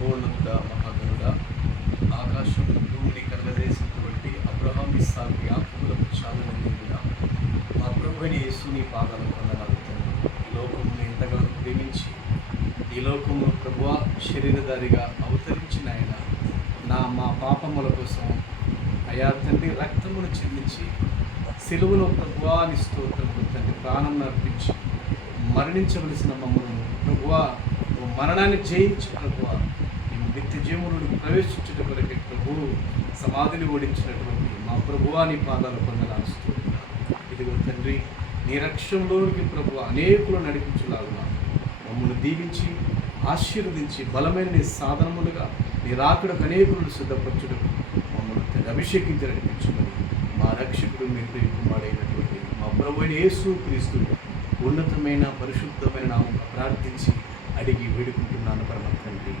మహోన్నతుడ మహాగణుడ, ఆకాశము భూమిని కలగజేసినటువంటి అబ్రహాం ఇస్సాకు యాకోబులకు చాలని దేవుడా, మా ప్రభువైన యేసుని పాదాలు పొందగలుగుతాను. ఈ లోకమును ఎంతగానో ప్రేమించి ఈ లోకమును ప్రభువా శరీరధారిగా అవతరించిన ఆయన మా పాపముల కోసం అయా తండ్రి రక్తమును చెల్లించి సిలువలో ప్రభువా నీ స్తోత్రములు తండ్రి ప్రాణం అర్పించి మరణించవలసిన మమ్మల్ని ప్రభువా మరణాన్ని జయించి ప్రభువా మేము నిత్య జీవనుడికి ప్రవేశించడం కొరకే ప్రభువు సమాధిని ఓడించినటువంటి మా ప్రభువా నీ పాదాలు పొందలాస్తూ ఇదిగో తండ్రి నీ రక్షణలోనికి ప్రభువా అనేకులు నడిపించలాగునా మమ్మల్ని దీవించి ఆశీర్వదించి బలమైన నీ సాధనములుగా నీ రాకడకు అనేకులను సిద్ధపరచడం మమ్మల్ని అభిషేకించి నడిపించుకొని మా రక్షకుడు మీ ప్రియకుమారుడైనటువంటి మా ప్రభువైన యేసు క్రీస్తు ఉన్నతమైన పరిశుద్ధమైన నామమున ప్రార్థించి అడిగి వేడుకుంటున్నాను పరమ తండ్రి.